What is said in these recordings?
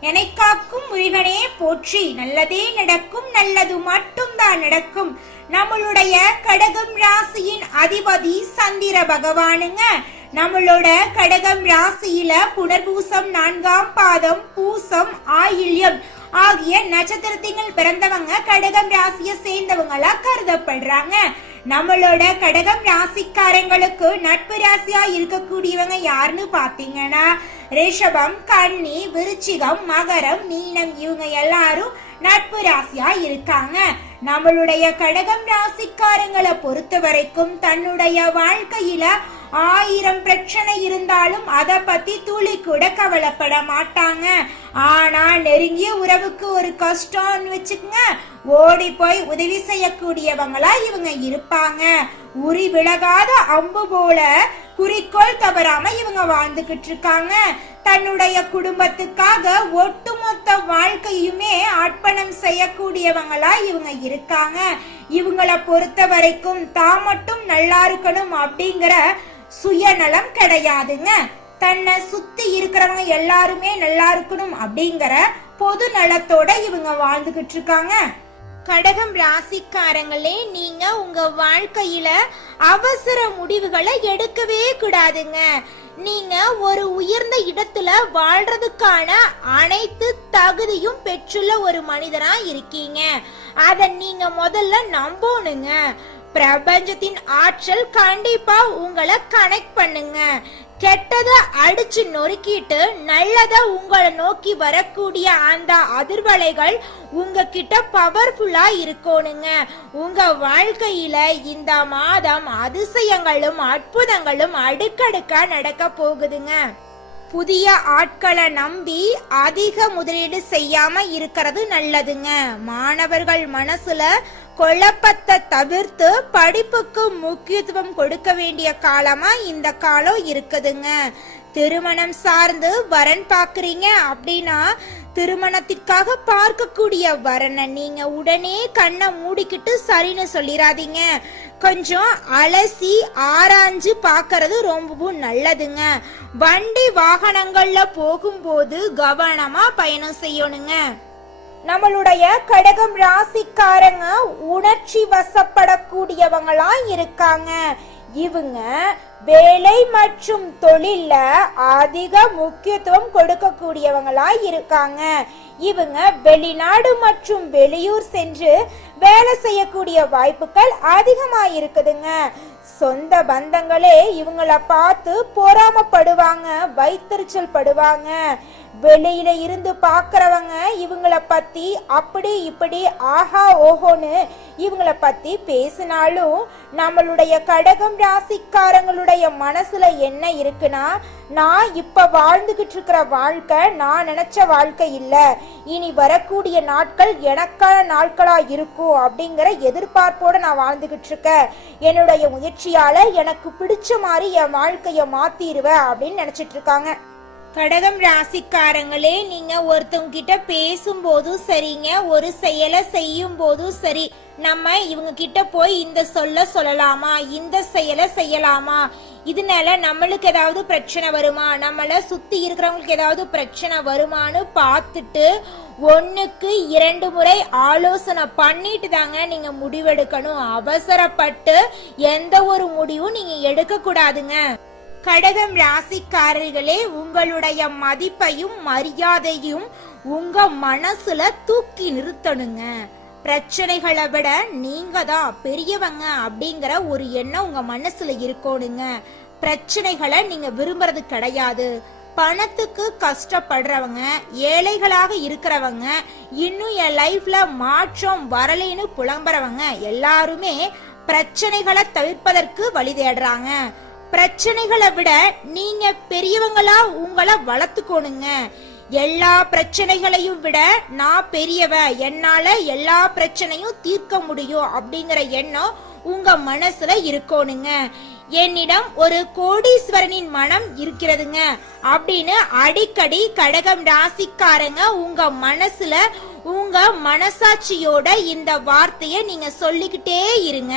என்னை காக்கும் முருகனே போற்றி. நல்லதே நடக்கும் நல்லது மட்டும்தான் நடக்கும். நம்மளுடைய கடகம் ராசியின் அதிபதி சந்திர பகவானுங்க. நம்மளோட கடகம் ராசியில புனர்பூசம் நான்காம் பாதம் பூசம் ஆயில்யம் ஆகிய நட்சத்திரத்திங்கள் பிறந்தவங்க கடகம் ராசியை சேர்ந்தவங்களா கருதப்படுறாங்க. நம்மளோட கடகம் ராசிக்காரங்களுக்கு நட்பு ராசியா இருக்கக்கூடியவங்க யாருன்னு பாத்தீங்கன்னா ரிஷபம் கன்னி விருச்சிகம் மகரம் மீனம் இவங்க எல்லாரும் நட்பு ராசியா இருக்காங்க. நம்மளுடைய கடகம் ராசிக்காரங்களை பொறுத்த வரைக்கும் தன்னுடைய வாழ்க்கையில ஆயிரம் பிரச்சனை இருந்தாலும் அதை பத்தி துளி கூட கவலைப்பட மாட்டாங்க. ஆனா நெருங்கிய உறவுக்கு ஒரு கஷ்டம்னு வச்சுக்கோங்க ஓடி போய் உதவி செய்யக்கூடியவங்களா இவங்க இருப்பாங்க. உரி விலகாத அம்பு போல குறிக்கோள் தவறாம இவங்க வாழ்ந்துகிட்டு இருக்காங்க. தன்னுடைய குடும்பத்துக்காக ஒட்டுமொத்த வாழ்க்கையுமே அர்ப்பணம் செய்யக்கூடியவங்களா இவங்க இருக்காங்க. இவங்கள பொறுத்த வரைக்கும் தான் மட்டும் நல்லா இருக்கணும் அப்படிங்கிற சுயநலம் கிடையாதுங்க. தன்னை சுத்தி இருக்கிறவங்க எல்லாருமே நல்லா இருக்கணும் அப்படிங்கிற பொது நலத்தோட இவங்க வாழ்ந்துகிட்டு இருக்காங்க. கடகம் ராசிக்காரங்களே நீங்க உங்க வாழ்க்கையில அவசர முடிவுகளை எடுக்கவே கூடாதுங்க. நீங்க ஒரு உயர்ந்த இடத்துல வாழ்றதுக்கான அனைத்து தகுதியும் பெற்றுள்ள ஒரு மனிதரா இருக்கீங்க. அத நீங்க முதல்ல நம்பணுங்க. பிரபஞ்சத்தின் ஆற்றல் கண்டிப்பா உங்களை கனெக்ட் பண்ணுங்க. கெட்டத அடிச்சு நொறுக்கிட்டு நல்லத உங்களை நோக்கி வரக்கூடிய அந்த அதிர்வலைகள் உங்ககிட்ட பவர்ஃபுல்லா இருக்கணுங்க. உங்க வாழ்க்கையில இந்த மாதம் அதிசயங்களும் அற்புதங்களும் அடுக்கடுக்கா நடக்க போகுதுங்க. புதிய ஆட்களை நம்பி அதிக முதலீடு செய்யாம இருக்கிறது நல்லதுங்க. மாணவர்கள் மனசுல குழப்பத்தை தவிர்த்து படிப்புக்கு முக்கியத்துவம் கொடுக்க வேண்டிய காலமா இந்த காலம் இருக்குதுங்க. திருமணம் சார்ந்து வரன் பாக்குறீங்க அப்படின்னா திருமணத்திற்காக பார்க்கக்கூடிய வரனை நீங்க உடனே கண்ணை மூடிக்கிட்டு சரின்னு சொல்லிடாதீங்க கொஞ்சம் அலசி ஆராய்ஞ்சு பார்க்கறது ரொம்பவும் நல்லதுங்க. வண்டி வாகனங்கள்ல போகும்போது கவனமா பயணம் செய்யணுங்க. நம்மளுடைய கடகம் ராசிக்காரங்க உணர்ச்சி வசப்படக்கூடியவங்களா இருக்காங்க. இவங்க வேலை மற்றும் தொழிலில் அதிக முக்கியத்துவம் கொடுக்கக்கூடியவங்களா இருக்காங்க. இவங்க வெளிநாடு மற்றும் வெளியூர் சென்று வேலை செய்யக்கூடிய வாய்ப்புகள் அதிகமா இருக்குதுங்க. சொந்த பந்தங்களே இவங்கள பார்த்து பொறாமப்படுவாங்க வைத்தறிச்சல் படுவாங்க. வெளியில இருந்து பாக்குறவங்க இவங்கள பத்தி அப்படி இப்படி ஆஹா ஓஹோன்னு இவங்கள பத்தி பேசினாலும் நம்மளுடைய கடகம் ராசிக்காரங்களுடைய மனசுல என்ன இருக்குன்னா நான் இப்ப வாழ்ந்துகிட்டு இருக்கிற வாழ்க்கை நான் நினைச்ச வாழ்க்கை இல்ல. இனி வரக்கூடிய நாட்கள் எனக்கான நாட்களா இருக்கும் அப்படிங்கிற எதிர்பார்ப்போட நான் வாழ்ந்துகிட்டு இருக்கேன். என்னுடைய முயற்சியால எனக்கு பிடிச்ச மாதிரி என் வாழ்க்கைய மாத்திருவேன் அப்படின்னு நினைச்சிட்டு இருக்காங்க. கடகம் ராசிக்காரங்களே நீங்க ஒருத்தவங்க கிட்ட பேசும்போதும் சரிங்க ஒரு செயலை செய்யும் போதும் சரி. நம்ம இவங்க கிட்ட போய் இந்த சொல்ல சொல்லலாமா இந்த செயலை செய்யலாமா? இதனால நம்மளுக்கு ஏதாவது பிரச்சனை வருமா? நம்மள சுத்தி இருக்கிறவங்களுக்கு ஏதாவது பிரச்சனை வருமான்னு பார்த்துட்டு ஒன்றுக்கு இரண்டு முறை ஆலோசனை பண்ணிட்டு தாங்க நீங்க முடிவெடுக்கணும். அவசரப்பட்டு எந்த ஒரு முடிவும் நீங்க எடுக்க கூடாதுங்க கடகம் ராசிக்காரர்களே உங்களுடைய மதிப்பையும் மரியாதையும் உங்க மனசுல தூக்கி நிறுத்தணுங்க. பிரச்சனைகளை விட நீங்க தான் பெரியவங்க அப்படிங்கிற ஒரு எண்ணம் உங்க மனசுல இருக்கணுங்க. பிரச்சனைகளை நீங்க விரும்புறது கிடையாது. பணத்துக்கு கஷ்டப்படுறவங்க ஏழைகளாக இருக்கிறவங்க இன்னும் என் லைஃப்ல மாற்றம் வரலைன்னு புலம்புறவங்க எல்லாருமே பிரச்சனைகளை தவிர்ப்பதற்கு வழி தேடுறாங்க. பிரச்சனைகளை விட நீங்க பெரியவங்களா உங்களை வளர்த்துக்கோணுங்க. எல்லா பிரச்சனைகளையும் விட நான் பெரியவ என்னால எல்லா பிரச்சனையும் தீர்க்க முடியும் அப்படிங்கிற எண்ணம் உங்க மனசுல இருக்கணுங்க. என்னிடம் ஒரு கோடீஸ்வரனின் மனம் இருக்கிறதுங்க அப்படின்னு அடிக்கடி கடகம் ராசிக்காரங்க உங்க மனசுல உங்க மனசாட்சியோட இந்த வார்த்தைய நீங்க சொல்லிக்கிட்டே இருங்க.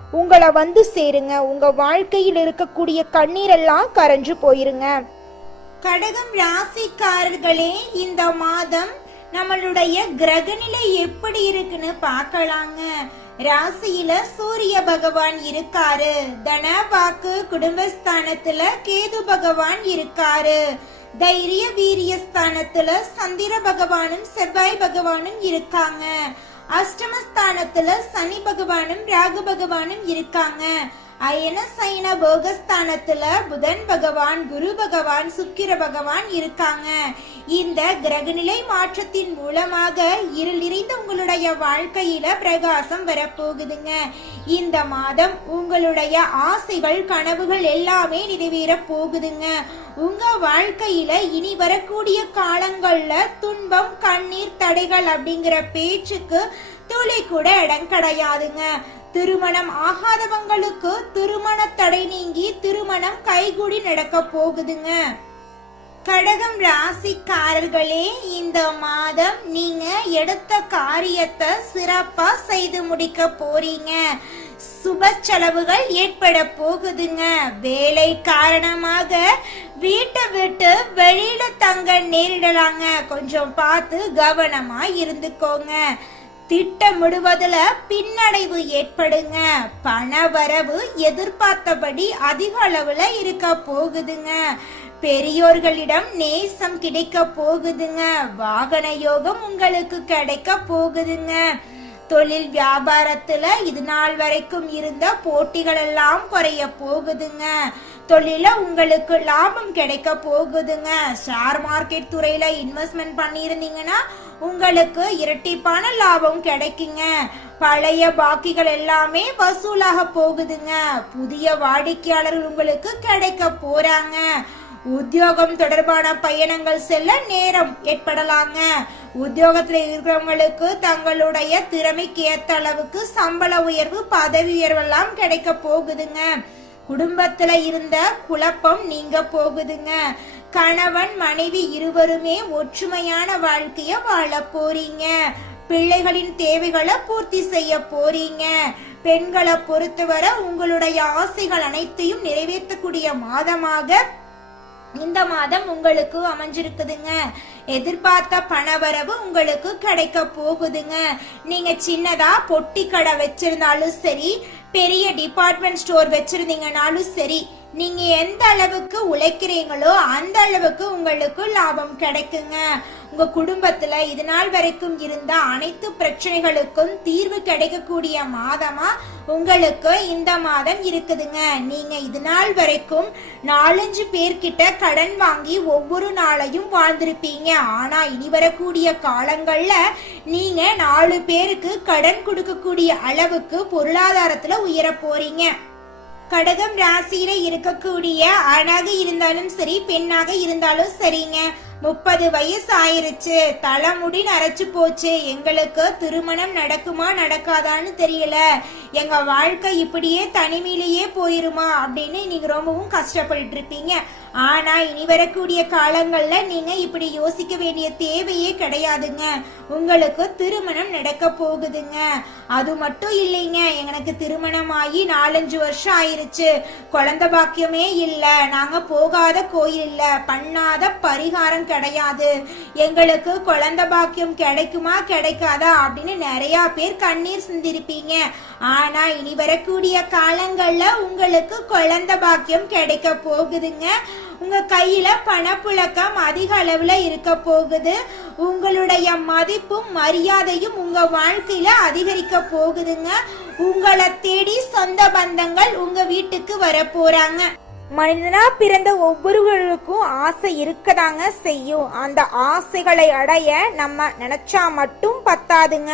உங்களை வந்து சேருங்க. உங்க வாழ்க்கையில் இருக்கக்கூடிய கண்ணீரெல்லாம் கரைஞ்சு போயிருங்க. கடகம் ராசிக்காரர்களே இந்த மாதம் நம்மளுடைய கிரகநிலை எப்படி இருக்குன்னு பார்க்கலாங்க. ராசியில சூரிய பகவான் இருக்காரு. தன வாக்கு குடும்பஸ்தானத்துல கேது பகவான் இருக்காரு. தைரிய வீரிய ஸ்தானத்துல சந்திர பகவானும் செவ்வாய் பகவானும் இருக்காங்க. அஷ்டமஸ்தானத்துல சனி பகவானும் ராகு பகவானும் இருக்காங்க. அயன சைன போகஸ்தானத்துல புதன் பகவான் குரு பகவான் சுக்கிர பகவான் இருக்காங்க. இந்த கிரகநிலை மாற்றத்தின் மூலமாக இருள் நிறைந்த உங்களுடைய வாழ்க்கையில பிரகாசம் வரப்போகுதுங்க. இந்த மாதம் உங்களுடைய ஆசைகள் கனவுகள் எல்லாமே நிறைவேற போகுதுங்க. உங்க வாழ்க்கையில இனி வரக்கூடிய காலங்கள்ல துன்பம் கண்ணீர் தடைகள் அப்படிங்கிற பேச்சுக்கு துளி கூட இடம் கிடையாதுங்க. திருமணம் ஆகாதவங்களுக்கு திருமண தடை நீங்கி திருமணம் கைகூடி நடக்க போகுதுங்க. கடகம் ராசிக்காரர்களே இந்த மாதம் நீங்க எடுத்த காரியத்தை சிறப்பா செய்து முடிக்க போறீங்க. சுப செலவுகள் ஏற்பட போகுதுங்க. வேலை காரணமாக வீட்டை விட்டு வெளியில தங்க நேரிடலாங்க. கொஞ்சம் பார்த்து கவனமா இருந்துக்கோங்க. திட்டமிடுவதுல பின்னடைவு ஏற்படுங்க. பண வரவு எதிர்பார்த்தபடி அதிக அளவுல இருக்க போகுதுங்க. பெரியோர்களிடம் நேசம் கிடைக்க போகுதுங்க. வாகன யோகம் உங்களுக்கு கிடைக்க போகுதுங்க. தொழில் வியாபாரத்துல இது நாள் வரைக்கும் இருந்த போட்டிகள் எல்லாம் குறைய போகுதுங்க. தொழில உங்களுக்கு லாபம் கிடைக்க போகுதுங்க. ஷேர் மார்க்கெட் துறையில இன்வெஸ்ட்மெண்ட் பண்ணியிருந்தீங்கன்னா உங்களுக்கு இரட்டிப்பான லாபம் கிடைக்குங்க. பழைய பாக்கிகள் எல்லாமே வசூலாக போகுதுங்க. புதிய வாடிக்கையாளர்கள் உங்களுக்கு கிடைக்க போறாங்க. உத்தியோகம் தொடர்பான பயணங்கள் செல்ல நேரம் ஏற்படலாங்க. உத்தியோகத்தில் இருக்கிறவங்களுக்கு தங்களுடைய திறமைக்கு ஏத்த அளவுக்கு சம்பள உயர்வு பதவி உயர்வெல்லாம் கிடைக்க போகுதுங்க. குடும்பத்துல இருந்த குழப்பம் நீங்க போகுதுங்க. கணவன் மனைவி இருவருமே ஒற்றுமையான வாழ்க்கைய வாழ போறீங்க. பிள்ளைகளின் தேவைகளை பூர்த்தி செய்ய போறீங்க. பெண்களை பொறுத்தவரை உங்களுடைய ஆசைகள் அனைத்தையும் நிறைவேற்றக்கூடிய மாதமாக இந்த மாதம் உங்களுக்கு அமைஞ்சிருக்குதுங்க. எதிர்பார்த்த பணவரவு உங்களுக்கு கிடைக்க போகுதுங்க. நீங்க சின்னதா பொட்டி கடை வச்சிருந்தாலும் சரி பெரிய டிபார்ட்மெண்ட் ஸ்டோர் வச்சிருந்தீங்கனாலும் சரி நீங்க எந்த அளவுக்கு உழைக்கிறீங்களோ அந்த அளவுக்கு உங்களுக்கு லாபம் கிடைக்குங்க. உங்க குடும்பத்துல இது நாள் வரைக்கும் இருந்த அனைத்து பிரச்சனைகளுக்கும் தீர்வு கிடைக்கக்கூடிய மாதமா உங்களுக்கு இந்த மாதம் இருக்குதுங்க. நீங்க இது நாள் வரைக்கும் நாலஞ்சு பேர்கிட்ட கடன் வாங்கி ஒவ்வொரு நாளையும் வாழ்ந்திருப்பீங்க. ஆனா இனி வரக்கூடிய காலங்கள்ல நீங்க நாலு பேருக்கு கடன் கொடுக்கக்கூடிய அளவுக்கு பொருளாதாரத்துல உயர போறீங்க. கடகம் ராசியில இருக்கக்கூடிய அழகாக இருந்தாலும் சரி பெண்ணாக இருந்தாலும் சரிங்க. முப்பது வயசு ஆயிருச்சு. தலைமுடி நரைச்சு போச்சு. எங்களுக்கு திருமணம் நடக்குமா நடக்காதான்னு தெரியல. எங்க வாழ்க்கை இப்படியே தனிமையிலேயே போயிருமா அப்படின்னு நீங்க ரொம்பவும் கஷ்டப்பட்டு இருப்பீங்க. ஆனா இனி வரக்கூடிய காலங்கள்ல நீங்க இப்படி யோசிக்க வேண்டிய தேவையே கிடையாதுங்க. உங்களுக்கு திருமணம் நடக்க போகுதுங்க. அது மட்டும் இல்லைங்க. எனக்கு திருமணம் ஆகி நாலஞ்சு வருஷம் ஆயிருச்சு. குழந்தை பாக்கியமே இல்ல. நாங்க போகாத கோயில் இல்ல. பண்ணாத பரிகாரம் கிடையாது. எங்களுக்கு குழந்தை பாக்கியம் கிடைக்குமா கிடைக்காதா அப்படின்னு நிறைய பேர் கண்ணீர் சிந்திருப்பீங்க. ஆனா இனி வரக்கூடிய காலங்கள்ல உங்களுக்கு குழந்தை பாக்கியம் கிடைக்க போகுதுங்க. உங்க கையில பணப்புழக்கம் அதிக அளவுல இருக்க போகுது. உங்களுடைய மதிப்பும் மரியாதையும் உங்க வாழ்க்கையில அதிகரிக்க போகுதுங்க. உங்களை தேடி சொந்த பந்தங்கள் உங்க வீட்டுக்கு வர போகிறாங்க மனிதனா பிறந்த ஒவ்வொருவருக்கும் ஆசை இருக்கதாங்க செய்யும். அந்த ஆசைகளை அடைய நம்ம நினைச்சா மட்டும் பத்தாதுங்க.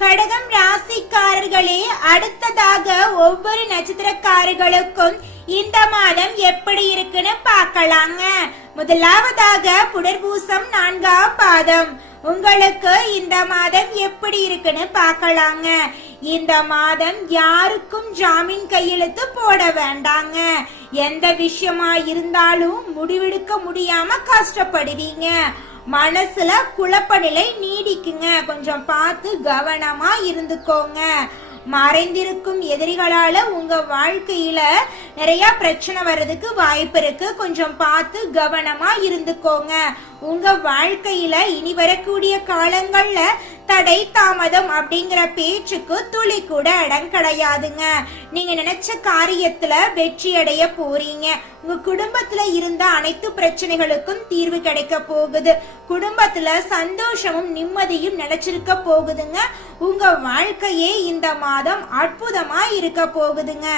கடகம் ராசிக்காரர்களே அடுத்ததாக ஒவ்வொரு நட்சத்திரக்காரர்களுக்கும் இந்த மாதம் எப்படி இருக்குன்னு பார்க்கலாங்க. முதலாவதாக புனர்பூசம் நான்காம் பாதம். உங்களுக்கு இந்த மாதம் எப்படி இருக்குன்னு பார்க்கலாங்க. இந்த மாதம் யாருக்கும் ஜாமீன் கையெழுத்து போட வேண்டாங்க. எந்த விஷயமா இருந்தாலும் முடிவெடுக்க முடியாம கஷ்டப்படுவீங்க. மனசுல குழப்ப நிலை நீடிக்குங்க. கொஞ்சம் பார்த்து கவனமா இருந்துக்கோங்க. மறைந்திருக்கும் எதிரிகளால உங்க வாழ்க்கையில நிறைய பிரச்சனை வர்றதுக்கு வாய்ப்பு இருக்கு. கொஞ்சம் பார்த்து கவனமா இருந்துக்கோங்க. உங்க வாழ்க்கையில இனி வரக்கூடிய காலங்கள்ல தடை தாமதம் அப்படிங்கிற பேச்சுக்கு துளி கூட இடம் கிடையாதுங்க. நீங்க நினைச்ச காரியத்துல வெற்றி அடைய போறீங்க. உங்க குடும்பத்துல இருந்த அனைத்து பிரச்சனைகளுக்கும் தீர்வு கிடைக்க போகுது. குடும்பத்துல சந்தோஷமும் நிம்மதியும் நினைச்சிருக்க போகுதுங்க. உங்க வாழ்க்கையே இந்த மாதம் அற்புதமா இருக்க போகுதுங்க.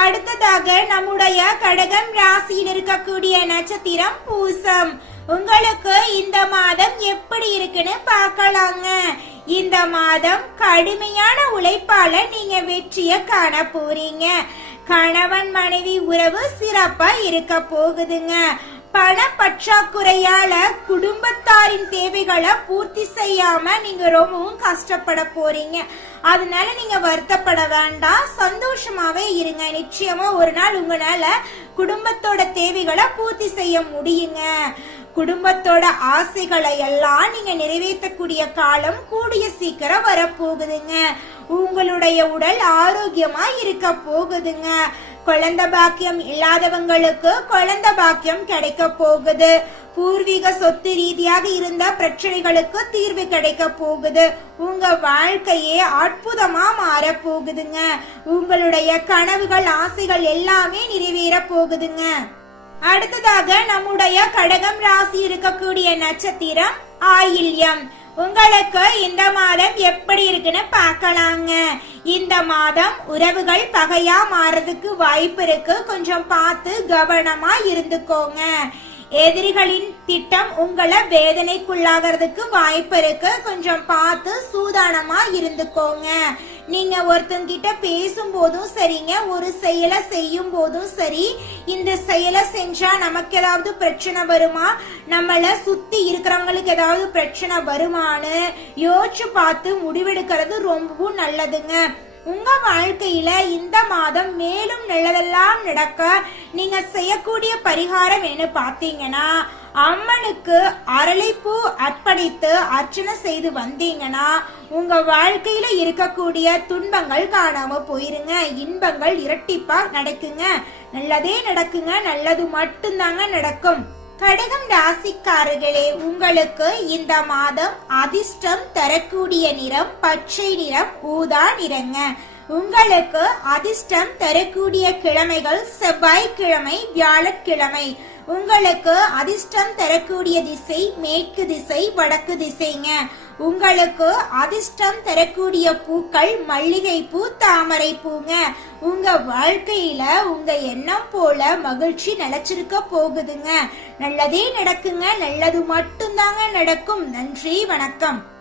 அடுத்ததாக நம்முடைய கடகம் ராசியில் இருக்கக்கூடிய நட்சத்திரம் பூசம். உங்களுக்கு இந்த மாதம் எப்படி இருக்குன்னு பார்க்கலாங்க. இந்த மாதம் கடுமையான உழைப்பால நீங்க வெற்றிய காண போறீங்க. கணவன் மனைவி உறவு சிறப்பா இருக்க போகுதுங்க. பண பற்றாக்குறையால குடும்பத்தாரின் தேவைகளை பூர்த்தி செய்யாம நீங்க ரொம்பவும் கஷ்டப்பட போறீங்க. அதனால நீங்க வருத்தப்பட வேண்டாம். சந்தோஷமாவே இருங்க. நிச்சயமா ஒரு நாள் உங்களால குடும்பத்தோட தேவைகளை பூர்த்தி செய்ய முடியுங்க. குடும்பத்தோட ஆசைகளை எல்லாம் நீங்க நிறைவேற்றக்கூடிய காலம் கூடிய சீக்கிரம் வரப்போகுதுங்க. உங்களுடைய உடல் ஆரோக்கியமா இருக்க போகுதுங்க. குழந்தை பாக்கியம் இல்லாதவங்களுக்கு குழந்தை பாக்கியம் கிடைக்க போகுது. பூர்வீக சொத்து ரீதியாக இருந்த பிரச்சனைகளுக்கு தீர்வு கிடைக்க போகுது. உங்க வாழ்க்கையே அற்புதமா மாற போகுதுங்க. உங்களுடைய கனவுகள் ஆசைகள் எல்லாமே நிறைவேற போகுதுங்க. அடுத்ததாக நம்முடைய கடகம் ராசி இருக்கக்கூடிய நட்சத்திரம் ஆயில்யம். உங்களுக்கு இந்த மாதம் எப்படி இருக்குன்னு பார்க்கலாங்க. இந்த மாதம் உறவுகள் பகையா மாறதுக்கு வாய்ப்பு இருக்கு. கொஞ்சம் பார்த்து கவனமா இருந்துக்கோங்க. எதிரிகளின் திட்டம் உங்களை வேதனைக்குள்ளாகிறதுக்கு வாய்ப்பு இருக்கு. கொஞ்சம் பார்த்து சூதானமா இருந்துக்கோங்க. நீங்க ஒருத்தங்கிட்ட பேசும்போதும் சரிங்க ஒரு செயலை செய்யும் போதும் சரி. இந்த செயலை செஞ்சா நமக்கு ஏதாவது பிரச்சனை வருமா? நம்மள சுத்தி இருக்கிறவங்களுக்கு ஏதாவது பிரச்சனை வருமான்னு யோசிச்சு பார்த்து முடிவெடுக்கிறது ரொம்பவும் நல்லதுங்க. உங்க வாழ்க்கையில இந்த மாதம் மேலும் நல்லதெல்லாம் நடக்க நீங்க செய்யக்கூடிய பரிகாரம் என்ன பார்த்தீங்கன்னா அம்மனுக்கு அரளிப்பூ அர்ப்பணித்து அர்ச்சனை செய்து வந்தீங்கன்னா உங்க வாழ்க்கையில இருக்கக்கூடிய துன்பங்கள் காணாம போயிருங்க. இன்பங்கள் இரட்டிப்பா நடக்குங்க. நல்லதே நடக்குங்க. நல்லது மட்டும்தாங்க நடக்கும். கடகம் ராசிக்காரர்களே உங்களுக்கு இந்த மாதம் அதிர்ஷ்டம் தரக்கூடிய நிறம் பச்சை நிறம் ஊதா நிறங்க. உங்களுக்கு அதிர்ஷ்டம் தரக்கூடிய கிழமைகள் செவ்வாய்க்கிழமை வியாழக்கிழமை. உங்களுக்கு அதிர்ஷ்டம் தரக்கூடிய திசை மேற்கு திசை வடக்கு திசைங்க. உங்களுக்கு அதிர்ஷ்டம் தரக்கூடிய பூக்கள் மல்லிகை பூ தாமரை பூங்க உங்க வாழ்க்கையில உங்க எண்ணம் போல மகிழ்ச்சி நிலைச்சிருக்க போகுதுங்க. நல்லதே நடக்குங்க. நல்லது மட்டும்தாங்க நடக்கும். நன்றி வணக்கம்.